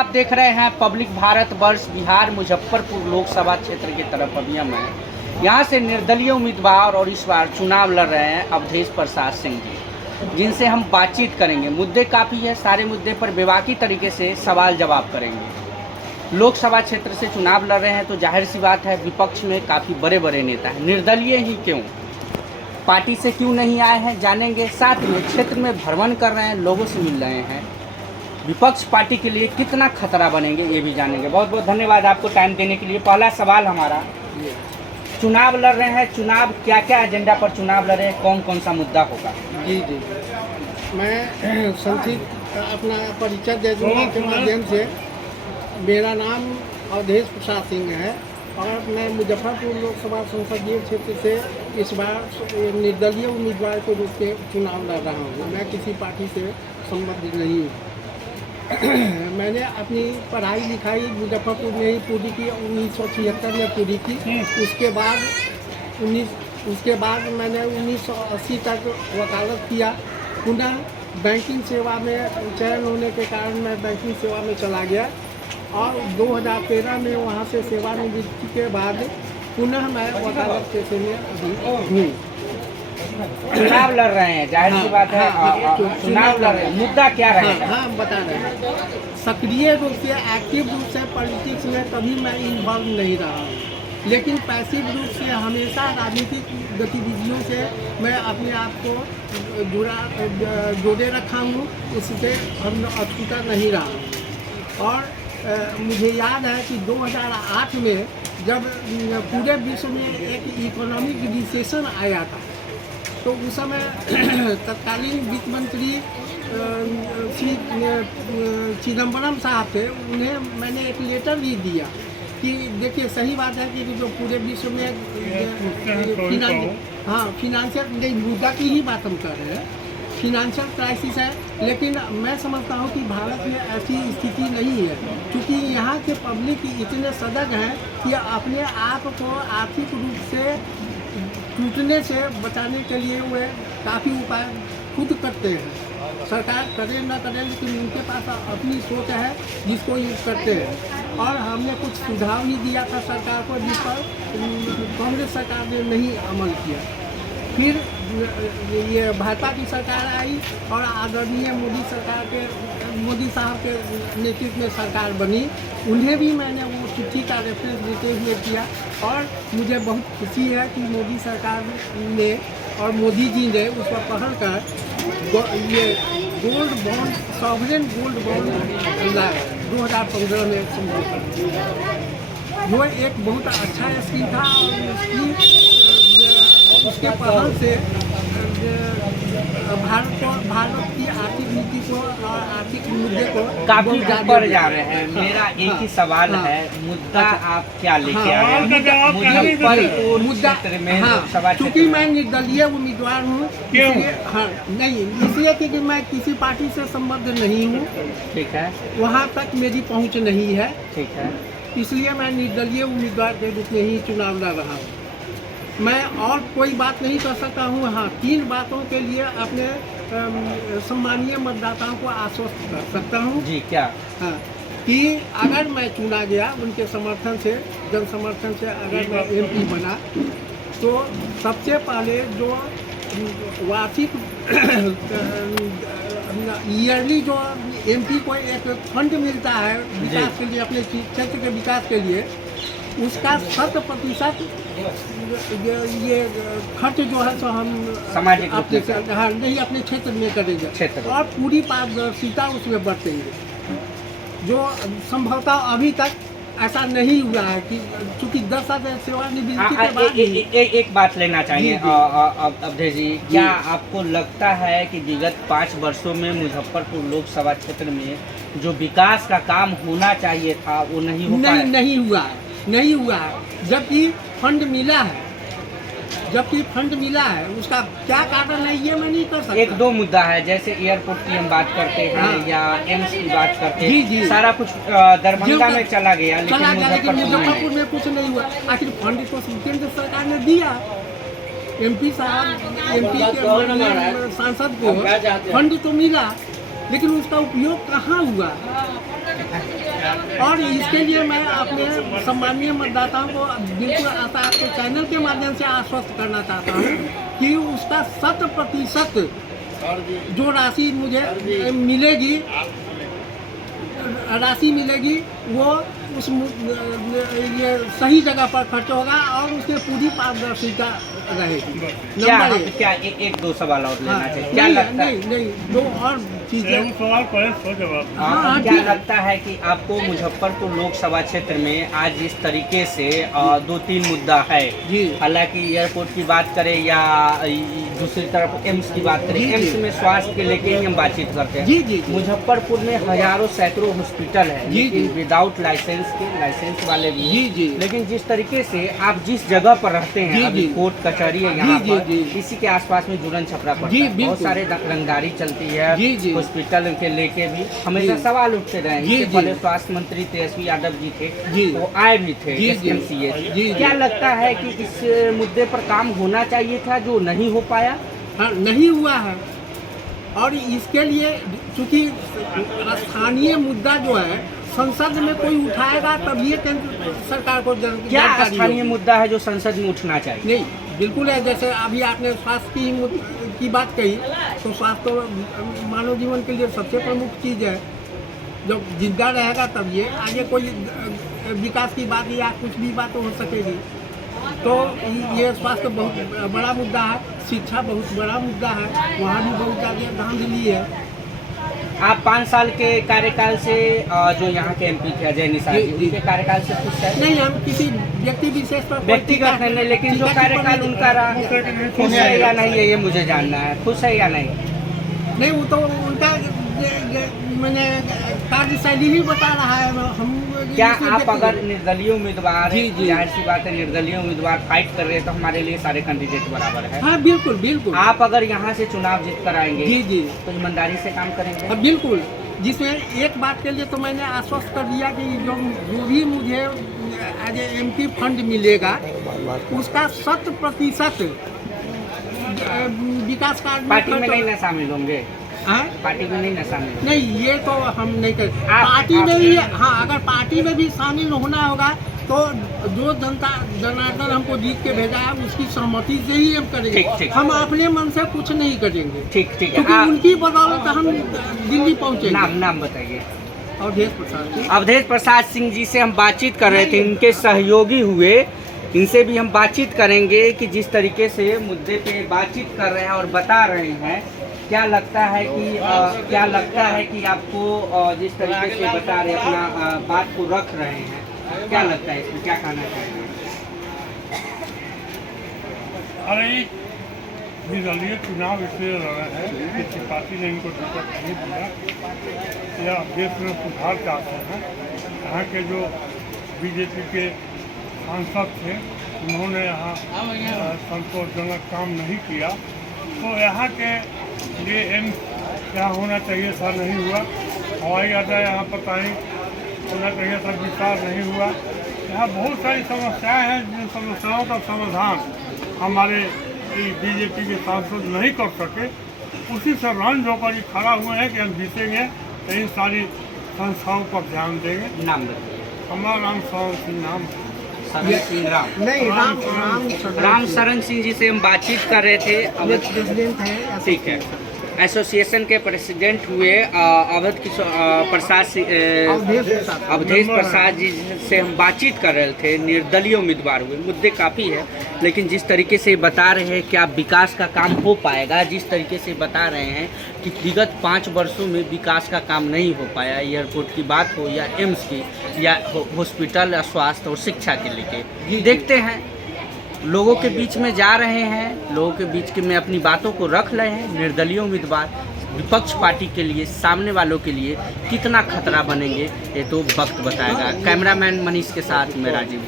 आप देख रहे हैं पब्लिक भारत वर्ष बिहार मुजफ्फरपुर लोकसभा क्षेत्र की तरफ अभी हम हैं। यहाँ से निर्दलीय उम्मीदवार और इस बार चुनाव लड़ रहे हैं अवधेश प्रसाद सिंह जी, जिनसे हम बातचीत करेंगे। मुद्दे काफ़ी है, सारे मुद्दे पर बेबाकी तरीके से सवाल जवाब करेंगे। लोकसभा क्षेत्र से चुनाव लड़ रहे हैं तो जाहिर सी बात है विपक्ष में काफ़ी बड़े बड़े नेता हैं। निर्दलीय ही क्यों, पार्टी से क्यों नहीं आए हैं, जानेंगे। साथ में क्षेत्र में भ्रमण कर रहे हैं, लोगों से मिल रहे हैं। विपक्ष पार्टी के लिए कितना खतरा बनेंगे ये भी जानेंगे। बहुत बहुत धन्यवाद आपको टाइम देने के लिए। पहला सवाल हमारा, चुनाव लड़ रहे हैं, चुनाव क्या क्या एजेंडा पर चुनाव लड़ रहे हैं, कौन कौन सा मुद्दा होगा? जी जी, मैं संक्षिप्त अपना परिचय दे दूँगा के माध्यम से। मेरा नाम अवधेश प्रसाद सिंह है और मैं मुजफ्फरपुर लोकसभा संसदीय क्षेत्र से इस बार निर्दलीय उम्मीदवार के रूप में चुनाव लड़ रहा हूँ। मैं किसी पार्टी से संबंधित नहीं हूँ। मैंने अपनी पढ़ाई लिखाई मुजफ्फरपुर में ही पूरी की, 1976 में पूरी की। उसके बाद मैंने 1980 तक वकालत किया। पुनः बैंकिंग सेवा में चयन होने के कारण मैं बैंकिंग सेवा में चला गया और 2013 में वहाँ से सेवानिवृत्ति के बाद पुनः मैं वकालत पेशे में अभी हूँ। चुनाव लड़ रहे हैं, जाहिर सी बात है। चुनाव लड़ रहे हैं, मुद्दा क्या रहेगा? हाँ, बता रहे हैं। सक्रिय रूप से, एक्टिव रूप से पॉलिटिक्स में कभी मैं इन्वॉल्व नहीं रहा हूँ, लेकिन पैसिव रूप से हमेशा राजनीतिक गतिविधियों से मैं अपने आप को जोड़े रखा हूँ। उससे हम अछूता नहीं रहा हूँ। और मुझे याद है कि 2008 में जब पूरे विश्व में एक इकोनॉमिक रिसेशन आया था तो उस समय तत्कालीन वित्त मंत्री श्री चिदम्बरम साहब थे। उन्हें मैंने एक लेटर भी दिया कि देखिए सही बात है कि जो पूरे विश्व में फिनेंशियल मुद्दा की ही बात हम कर रहे हैं, फिनेंशियल क्राइसिस है, लेकिन मैं समझता हूँ कि भारत में ऐसी स्थिति नहीं है, क्योंकि यहाँ के पब्लिक इतने सजग हैं कि अपने आप को आर्थिक रूप से टूटने से बचाने के लिए वे काफ़ी उपाय खुद करते हैं। सरकार करे न करे, लेकिन उनके पास अपनी सोच है जिसको यूज करते हैं। और हमने कुछ सुझाव भी दिया था सरकार को, जिस पर कांग्रेस सरकार ने नहीं अमल किया। फिर ये भाजपा की सरकार आई और आदरणीय मोदी साहब के नेतृत्व में सरकार बनी। उन्हें भी मैंने वो चिट्ठी का रेफरेंस देते हुए किया और मुझे बहुत खुशी है कि मोदी सरकार ने और मोदी जी ने उस पर पहल कर ये gold bond, sovereign gold bond लाए 2015 में संबोधित किया। वो एक बहुत अच्छा स्कीम था और उसके पहल से भारत की आर्थिक नीति को और आर्थिक मुद्दे को काफी ऊपर जा रहे हैं। मेरा एक ही सवाल है, मुद्दा आप क्या लेके आए हैं? मुद्दा में लोकसभा, क्योंकि मैं निर्दलीय उम्मीदवार हूँ, इसलिए क्योंकि मैं किसी पार्टी से संबद्ध नहीं हूँ। ठीक है, वहाँ तक मेरी पहुँच नहीं है। ठीक है, इसलिए मैं निर्दलीय उम्मीदवार के रूप में ही चुनाव लड़ रहा हूँ। मैं और कोई बात नहीं कर सकता हूँ। हाँ, 3 बातों के लिए अपने सम्मानीय मतदाताओं को आश्वस्त कर सकता हूँ। जी, क्या? हाँ, कि अगर मैं चुना गया उनके समर्थन से, जन समर्थन से अगर मैं MP बना तो सबसे पहले जो वार्षिक ईयरली जो MP को एक फंड मिलता है विकास के लिए, अपने क्षेत्र के विकास के लिए, उसका 100% ये खर्च जो है सो हम सामाजिक अपने क्षेत्र में करेंगे और पूरी पारदर्शिता उसमें बरतेंगे, जो संभवतः अभी तक ऐसा नहीं हुआ है कि चूँकि 10 साल सेवानिवृत्ति के बाद एक बात लेना चाहिए अवधेश जी, क्या आपको लगता है कि विगत 5 वर्षों में मुजफ्फरपुर लोकसभा क्षेत्र में जो विकास का काम होना चाहिए था वो नहीं हो पाया? नहीं हुआ है। जबकि फंड मिला है, उसका क्या कारण है ये मैं नहीं कर सकता। 1-2 मुद्दा है, जैसे एयरपोर्ट की हम बात करते हैं। हाँ। या एम्स की बात करते हैं। जी। सारा कुछ दरभंगा में चला गया, लेकिन मुजफ्फरपुर में कुछ नहीं हुआ। आखिर फंड तो केंद्र सरकार ने दिया, MP के सांसद को फंड तो मिला, लेकिन उसका उपयोग कहाँ हुआ? और इसके लिए मैं अपने सम्मानीय मतदाताओं को बिल्कुल आपके चैनल के माध्यम से आश्वस्त करना चाहता हूँ कि उसका 100% जो राशि मुझे मिलेगी वो उस ये सही जगह पर खर्च होगा और उसके पूरी पारदर्शिता रहेगी। क्या एक दो सवाल और लेना चाहिए? क्या नहीं, लगता है? नहीं दो और चीजें सवाल पहले सो जवाब। हाँ, क्या ठीक है। लगता है कि आपको मुजफ्फरपुर लोकसभा क्षेत्र में आज इस तरीके से 2-3 मुद्दा है, जी। हालांकि एयरपोर्ट की बात करें या दूसरी तरफ एम्स की बात करें, जी, एम्स जी। में स्वास्थ्य के लेके ही हम बातचीत करते हैं। जी, जी। मुजफ्फरपुर में हजारों सैकड़ों हॉस्पिटल है, जी, लेकिन जी। विदाउट लाइसेंस के, लाइसेंस वाले भी हैं। जी, जी। लेकिन जिस तरीके से आप जिस जगह पर रहते हैं, जी, अभी जी। कोर्ट कचहरी है यहाँ जी, पर, जी। इसी के आसपास में जुड़न छपरा पड़ता जी, है, बहुत बिल्कुल। सारे रंगदारी चलती है, जी, जी। हॉस्पिटल के लेके भी हमेशा जी। सवाल उठते रहे। जी, इससे जी। पहले स्वास्थ्य मंत्री तेजस्वी यादव जी थे, जी। वो आए भी थे जी, जी। SMCH। जी, जी। क्या लगता है कि इस मुद्दे पर काम होना चाहिए था जो नहीं हो पाया? हाँ, नहीं हुआ है और इसके लिए चूंकि स्थानीय मुद्दा जो है संसद में कोई उठाएगा तब ये केंद्र सरकार को क्या जानकारी स्थानीय होगी। मुद्दा है जो संसद में उठना चाहिए? नहीं, बिल्कुल है। जैसे अभी आपने स्वास्थ्य की बात कही, तो स्वास्थ्य तो मानव जीवन के लिए सबसे प्रमुख चीज़ है। जब जिंदा रहेगा तब ये आगे कोई विकास की बात या कुछ भी बात हो सकेगी। तो ये स्वास्थ्य बहुत बड़ा मुद्दा है, शिक्षा बहुत बड़ा मुद्दा है, वहाँ भी बहुत ज़्यादा ध्यान दिली है। आप 5 साल के कार्यकाल से जो यहाँ के MP थे अजय निषाद जी, जी, जी। उनके कार्यकाल से खुश है? नहीं, हम किसी व्यक्ति विशेष पर व्यक्तिगत नहीं, लेकिन जो कार्यकाल उनका रहा, खुश है या नहीं है ये मुझे जानना है। खुश है या नहीं? नहीं, वो तो उनका मैंने कार्यशैली ही बता रहा है। हम क्या इसमें आप व्यक्ति- अगर निर्दलीय उम्मीदवार, जी, जी। जाहिर सी बात है निर्दलीय उम्मीदवार फाइट कर रहे हैं तो हमारे लिए सारे कैंडिडेट बराबर है। हाँ, बिल्कुल बिल्कुल। आप अगर यहाँ से चुनाव जीत कर आएंगे जी, जी। तो ईमानदारी से काम करेंगे? हाँ, बिल्कुल। जिसमें एक बात के लिए तो मैंने आश्वस्त कर दिया कि जो भी मुझे एज MP फंड मिलेगा उसका 100% विकास कार्य पार्टी में नहीं ना शामिल होंगे? हाँ? पार्टी में नहीं ना शामिल होंगे? नहीं, ये तो हम नहीं कर आप- पार्टी आप- में भी। हाँ, अगर पार्टी में भी शामिल होना होगा तो जो जनता जनार्दन हमको जीत के भेजा है उसकी सहमति से ही हम करेंगे। ठीक, ठीक। हम अपने मन से कुछ नहीं करेंगे, ठीक ठीक क्योंकि है। उनकी बदौलत हम दिल्ली पहुँचे। नाम बताइए। अवधेश प्रसाद जी। अवधेश प्रसाद सिंह जी से हम बातचीत कर रहे थे, इनके सहयोगी हुए, इनसे भी हम बातचीत करेंगे कि जिस तरीके से मुद्दे पे बातचीत कर रहे हैं और बता रहे हैं, क्या लगता है कि आपको जिस तरीके से बता रहे अपना बात को रख रहे हैं, क्या लगता है इसमें, क्या कहना चाहेंगे? अरे निर्दलीय चुनाव इसलिए लड़ रहे हैं कि किसी पार्टी ने इनको टिकट नहीं दिया या देश में सुधार चाहते हैं। यहाँ के जो BJP के सांसद थे उन्होंने यहाँ संतोषजनक काम नहीं किया, तो यहाँ के लिए एम्स यहाँ होना चाहिए था, नहीं हुआ। हवाई अड्डा यहाँ पर कहीं होना चाहिए था, विकास नहीं हुआ। यहाँ बहुत सारी समस्याएं हैं जिन समस्याओं का समाधान हमारे BJP के सांसद नहीं कर सके। उसी से रंज होकर ये खड़ा हुए हैं कि हम जीतेंगे तो इन सारी संस्थाओं पर ध्यान देंगे। नाम बताइए। हमारा नाम शरण सिंह नाम है। शरण सिंह राम। नहीं, राम शरण सिंह जी से हम बातचीत कर रहे थे। प्रेसिडेंट है। ठीक है, एसोसिएशन के प्रेसिडेंट हुए अवधेश प्रसाद जी से हम बातचीत कर रहे थे। निर्दलीय उम्मीदवार हुए, मुद्दे काफ़ी है, लेकिन जिस तरीके से बता रहे हैं क्या विकास का काम हो पाएगा, जिस तरीके से बता रहे हैं कि विगत 5 वर्षों में विकास का काम नहीं हो पाया, एयरपोर्ट की बात हो या एम्स की या हॉस्पिटल या स्वास्थ्य और शिक्षा के लेके, देखते हैं लोगों के बीच में जा रहे हैं, लोगों के बीच में अपनी बातों को रख रहे हैं। निर्दलीय उम्मीदवार विपक्ष पार्टी के लिए, सामने वालों के लिए कितना खतरा बनेंगे ये तो वक्त बताएगा। कैमरामैन मनीष के साथ मैं राजीव।